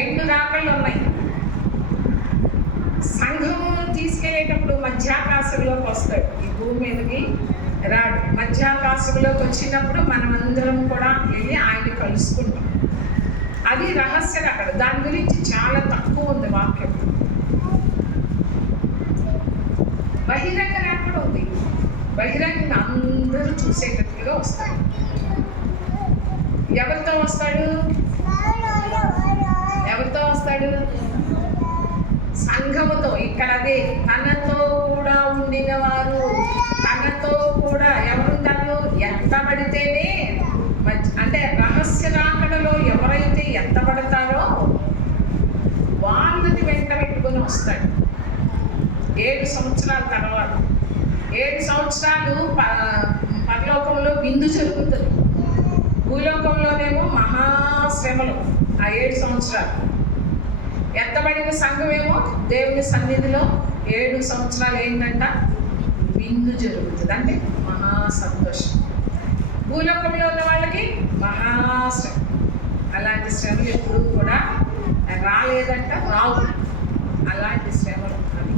2 రాకళ్ళు ఉన్నాయి. సంఘమును తీసుకెళ్ళేటప్పుడు మధ్యాకాశంలోకి వస్తాడు. ఈ భూమి మీదకి రాడు. మధ్యాకాశంలోకి వచ్చినప్పుడు మనమందరం కూడా వెళ్ళి ఆయన కలుసుకుంటాం. అది రహస్య రాకడ. దాని గురించి చాలా తక్కువ ఉంది వాక్యం. బహిరంగ రాకడ ఉంది. బహిరంగ అందరూ చూసేటట్టుగా వస్తాడు. ఎవరితో వస్తాడు? ఎవరితో వస్తాడు? సంఘముతో. ఇక్కడ అదే, తనతో కూడా ఉండిన వారు. తనతో కూడా ఎవరుంటారు? ఎత్తబడితేనే, అంటే రహస్య రాకడలో ఎవరైతే ఎత్తబడతారో వాళ్ళని వెంట పెట్టుకొని వస్తాడు. 7 సంవత్సరాల తర్వాత 7 సంవత్సరాలు పరలోకంలో విందు జరుగుతుంది. భూలోకంలోనేమో మహాశ్రమలు ఆ 7 సంవత్సరాలు. ఎత్తబడిన సంఘమేమో దేవుని సన్నిధిలో 7 సంవత్సరాలు ఏంటంట? విందు జరుగుతుంది. అంటే మహా సంతోషం. భూలోకంలో ఉన్న వాళ్ళకి మహాశ్రమ. అలాంటి శ్రమలు ఎప్పుడూ కూడా రాలేదంట, రావు. అలాంటి శ్రమలు అవి.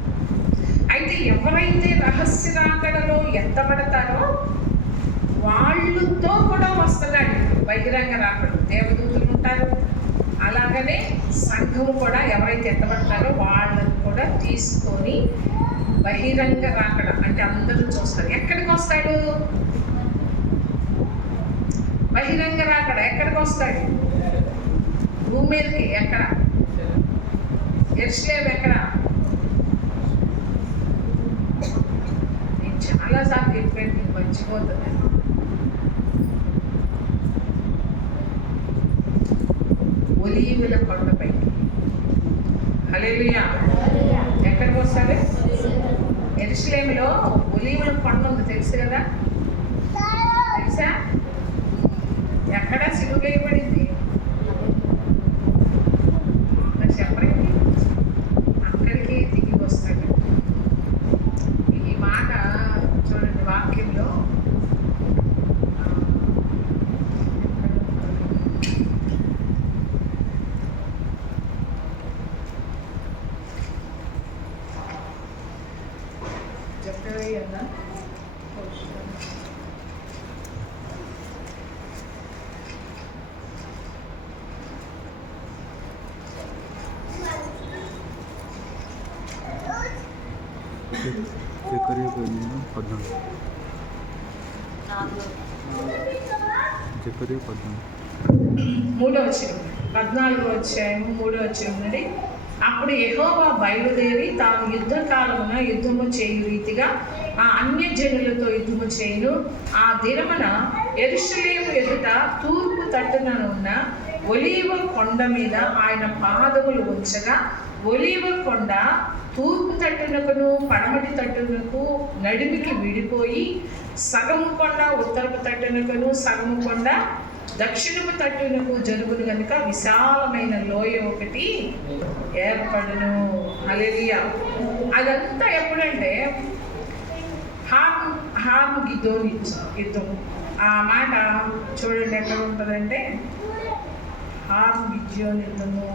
అయితే ఎవరైతే రహస్య రాకడలో ఎత్తబడతారో వాళ్ళతో కూడా వస్తున్నాడు బహిరంగ రాకడు. దేవదూతలు ఉంటారు. అలాగనే సంఘము కూడా ఎవరైతే ఎత్తబడతారో వాళ్ళని కూడా తీసుకొని బహిరంగ రాకడ, అంటే అందరూ చూస్తారు. ఎక్కడికి వస్తాడు? బహిరంగ రాకడ ఎక్కడికి వస్తాడు? భూమి మీదకి. ఎక్కడ? యెరూషలేము. ఎక్కడ? నేను చాలాసార్లు చెప్పాను, నీకు మర్చిపోతుంది. ఒలీవల కొండపైకి. హల్లెలూయా. ఎక్కడికి వస్తాడు? యెరూషలేములో ఒలీవల కొండ ఉంది, తెలుసు కదా? తెలుసా? ఎక్కడ సిలువ వేయబడింది? మరి చెప్పండి. అక్కడికి దిగి వస్తాడు. ఈ మాట చూడండి వాక్యంలో. చెప్పే అన్నా జకర్యా 14. జకర్యా 14వ అధ్యాయము 3వ వచనం నుండి. అప్పుడు యెహోవా బయలుదేరి తాను యుద్ధకాలమున యుద్ధము చేయు రీతిగా ఆ అన్యజనులతో యుద్ధము చేయును. ఆ దినమున యెరూషలేము ఎదుట తూర్పు తట్టున ఉన్న ఒలీవ కొండ మీద ఆయన పాదములు ఉంచగా, ఒలీవ కొండ తూర్పు తట్టునకును పడమటి తట్టునకు నడిమికి విడిపోయి, సగము కొండ ఉత్తరపు తట్టునకును సగము కొండ దక్షిణపు తట్టునకు జరుగును కనుక విశాలమైన లోయ ఒకటి ఏర్పడును. హల్లెలూయా. అదంతా ఎప్పుడంటే హార్మగిద్దోను యుద్ధం. ఆ మాట చూడండి ఎక్కడ ఉంటుందంటే హార్మగిద్దోను యుద్ధము.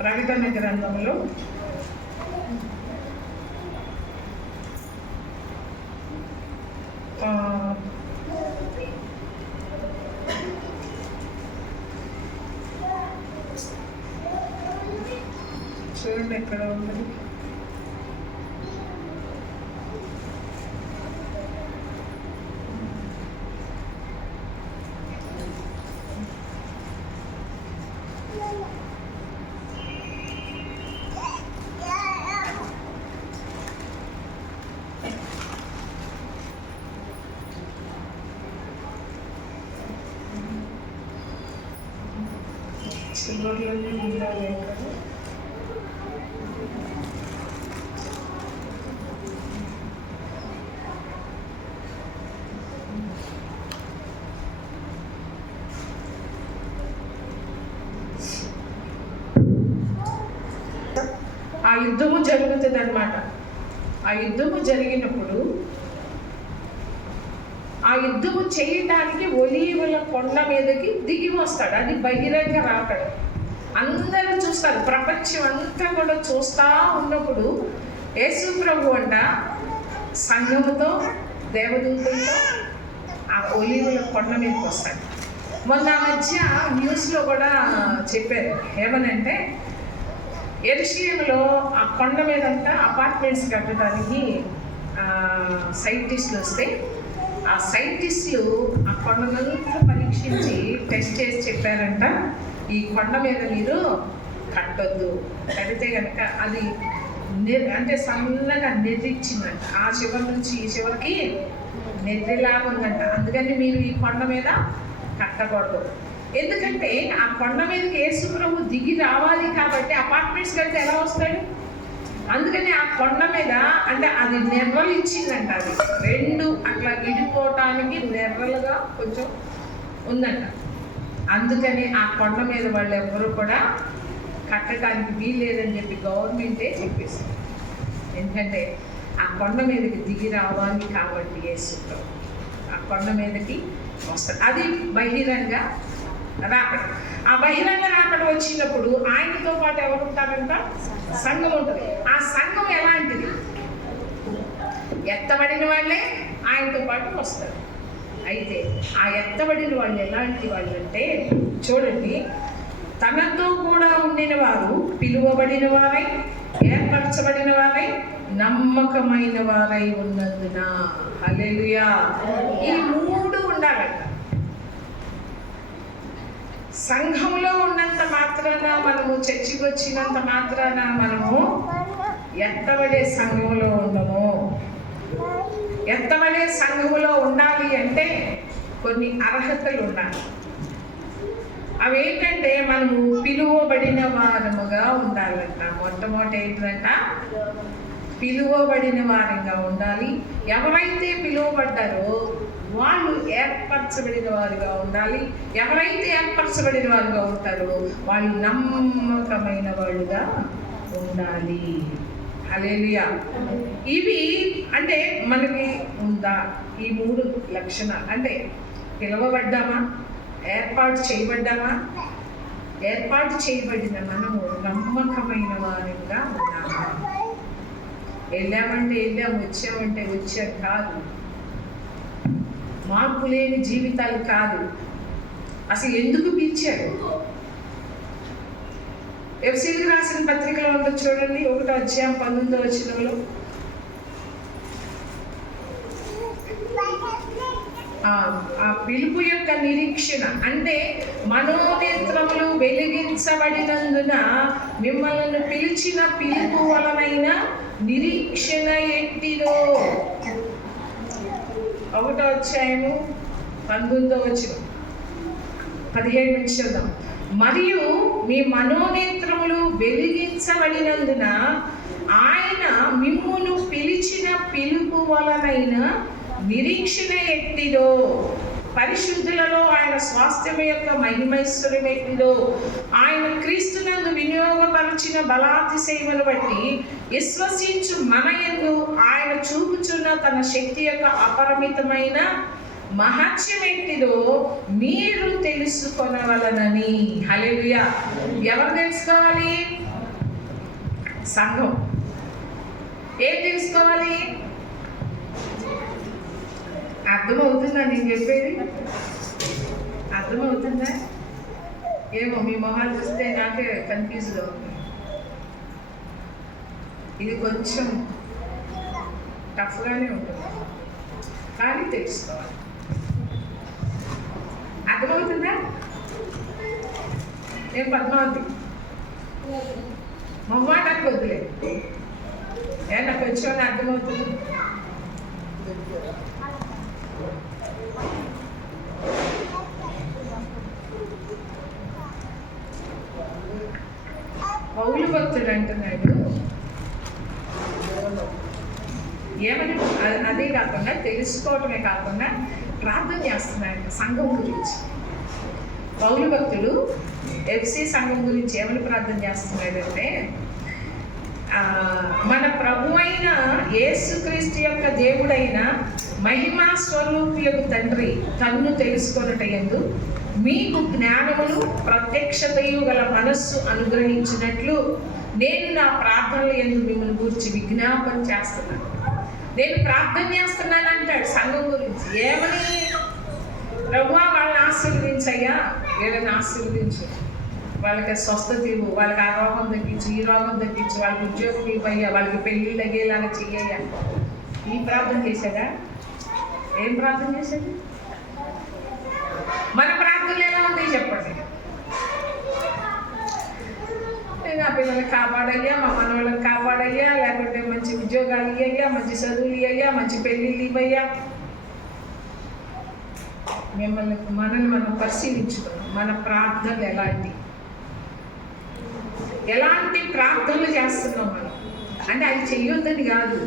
ప్రకటన గ్రంథంలో చూడండి ఎక్కడ ఉన్నది. చివరిలోనే ఉండాలి కదా. ఆ యుద్ధము జరుగుతుంది అన్నమాట. ఆ యుద్ధము జరిగినప్పుడు ఆ యుద్ధము చేయడానికి ఒలీవల కొండ మీదకి దిగి వస్తాడు. అది బహిరంగ రాకడు, అందరూ చూస్తారు, ప్రపంచం అంతా కూడా చూస్తూ ఉన్నప్పుడు యేసు ప్రభు అంట సంఘముతో దేవదూతలతో ఆ ఒలీవల కొండ మీదకి వస్తాడు. మొన్న మధ్య న్యూస్లో కూడా చెప్పారు, ఏమనంటే యెరూషలేములో ఆ కొండ మీదంతా అపార్ట్మెంట్స్ కట్టడానికి సైంటిస్టులు వస్తే ఆ సైంటిస్టులు ఆ కొండనంతా పరీక్షించి టెస్ట్ చేసి చెప్పారంట, ఈ కొండ మీద మీరు కట్టొద్దు, కడితే కనుక అది అంటే సన్నగా నెర్రిచ్చిందంట, ఆ చివరి నుంచి ఈ చివరికి నెర్రిలాగా ఉందంట. అందుకని మీరు ఈ కొండ మీద కట్టకూడదు. ఎందుకంటే ఆ కొండ మీదకి యేసు ప్రభు దిగి రావాలి కాబట్టి అపార్ట్మెంట్స్ కడితే ఎలా వస్తాడు? అందుకని ఆ కొండ మీద అంటే అది నెర్రలు ఇచ్చిందంట, అది రెండు అట్లా విడిపోవటానికి నెర్రలుగా కొంచెం ఉందంట. అందుకని ఆ కొండ మీద వాళ్ళు ఎవరు కూడా కట్టడానికి వీల్లేదని చెప్పి గవర్నమెంటే చెప్పేసింది. ఎందుకంటే ఆ కొండ మీదకి దిగి రావాలి కాబట్టి యేసు ప్రభు ఆ కొండ మీదకి వస్తాడు. అది బహిరంగ రాకడ. ఆ బహిరంగ రాకడ వచ్చినప్పుడు ఆయనతో పాటు ఎవరు ఉంటారంట? సంఘం ఉంటుంది. ఆ సంఘం ఎలాంటిది? ఎత్తబడిన వాళ్ళే ఆయనతో పాటు వస్తారు. అయితే ఆ ఎత్తబడిన వాళ్ళు ఎలాంటి వాళ్ళు అంటే చూడండి, తనతో కూడా ఉండిన వారు పిలువబడిన వారై ఏర్పరచబడిన వారై నమ్మకమైన వారై ఉన్నందున. హల్లెలూయా. ఈ మూడు ఉండాలంట. సంఘంలో ఉన్నంత మాత్రాన మనము చర్చికి వచ్చినంత మాత్రాన మనము ఎత్తబడే సంఘంలో ఉండము. ఎత్తబడే సంఘములో ఉండాలి అంటే కొన్ని అర్హతలు ఉండాలి. అవేంటంటే మనము పిలువబడిన వారముగా ఉండాలంట. మొట్టమొదటి ఏంటంట? పిలువబడిన వారంగా ఉండాలి. ఎవరైతే పిలువబడ్డారో వాళ్ళు ఏర్పరచబడిన వారుగా ఉండాలి. ఎవరైతే ఏర్పరచబడిన వారుగా ఉంటారో వాళ్ళు నమ్మకమైన వాళ్ళుగా ఉండాలి. హల్లెలూయా. ఇవి అంటే మనకి ఉందా ఈ మూడు లక్షణాలు? అంటే పిలువబడ్డామా, ఏర్పాటు చేయబడ్డామా? ఏర్పాటు చేయబడిన మనము నమ్మకమైన వారంగా ఉన్నామా? వెళ్ళామంటే వెళ్ళాము, వచ్చామంటే వచ్చాం కాదు. మార్పు లేని జీవితాలు కాదు. అసలు ఎందుకు పిలిచారు? ఎఫెసీయులకు రాసిన పత్రికలో ఉంటుంది చూడండి, 1వ అధ్యాయం 19వ వచనంలో ఆ పిలుపు యొక్క నిరీక్షణ అంటే మనోనేత్రములు వెలిగించబడినందున మిమ్మల్ని పిలిచిన పిలుపు వలనైన నిరీక్షణ ఎట్టిదో. 1వ అధ్యాయము 19వ వచనం 17 నుంచి చూద్దాం. మరియు మీ మనోనేత్రములు వెలిగించబడినందున ఆయన మిమ్మును పిలిచిన పిలుపు వలనైన నిరీక్షణ ఎట్టిదో, పరిశుద్ధులలో ఆయన స్వాస్థ్యం యొక్క మహిమైశ్వర్యం ఎట్టిదో, ఆయన క్రీస్తునందు వినియోగపరిచిన బలాతిశయమును బట్టి విశ్వసించు మన యందు ఆయన చూపుచున్న తన శక్తి యొక్క అపరిమితమైన మహత్యం ఎట్టిదో మీరు తెలుసుకొనవలనని. హల్లెలూయా. ఎవరు తెలుసుకోవాలి? సంఘం. ఏం తెలుసుకోవాలి? అర్థమవుతుందా నేను చెప్పేది? అర్థమవుతుందా? ఏమో మీ మొహాలు చూస్తే నాకే కన్ఫ్యూజ్గా ఉంది. ఇది కొంచెం టఫ్గానే ఉంటుంది, కానీ తెలుసుకోవాలి. అర్థమవుతుందా? నేను పద్మావతి. మొహమాటానికి వద్దులేదు. నాకు కొంచెం అర్థమవుతుంది. పౌలు భక్తుడు అంటున్నాడు ఏమని, అదే కాకుండా తెలుసుకోవటమే కాకుండా ప్రార్థన చేస్తున్నాడు సంఘం గురించి. పౌలు భక్తుడు ఎఫ్సీ సంఘం గురించి ఏమని ప్రార్థన చేస్తున్నాడంటే, మన ప్రభు అయిన యేసుక్రీస్తు యొక్క దేవుడైన మహిమా స్వరూపియకు తండ్రి తన్ను తెలుసుకొనుటయందు మీకు జ్ఞానమును ప్రత్యక్షతయు గల మనస్సు అనుగ్రహించినట్లు నేను నా ప్రార్థనలు యందు మిమ్మల్ని గురించి విజ్ఞాపన చేస్తున్నాను. నేను ప్రార్థన చేస్తున్నాను అంటాడు సంఘం గురించి. ఏమని? ప్రభువా వాళ్ళని ఆశీర్వదించయ్యా, వీళ్ళని ఆశీర్వదించు, వాళ్ళకి స్వస్థత ఇవ్వు, వాళ్ళకి ఆ రోగం తగ్గించు, ఈ రోగం తగ్గించు, వాళ్ళకి ఉద్యోగం ఇవ్వయ్యా, వాళ్ళకి పెళ్ళిళ్ళు అయ్యేలాగా చెయ్యయ్యా. ఈ ప్రార్థన చేశాడా? ఏం ప్రార్థన చేశాడు? మన ప్రార్థనలు ఎలా ఉంటాయి చెప్పండి? నా పిల్లల్ని కాపాడయ్యా, మా మనవాళ్ళని కాపాడయ్యా, లేకుంటే మంచి ఉద్యోగాలు ఇయ్యయ్యా, మంచి చదువులు ఇయ్యయ్యా, మంచి పెళ్ళిళ్ళు ఇవ్వయ్యా. మనల్ని మనం పరిశీలించుకున్నాం. మన ప్రార్థనలు ఎలాంటి ప్రార్థనలు చేస్తున్నాం మనం? అంటే అది చెయ్యొద్దని కాదు,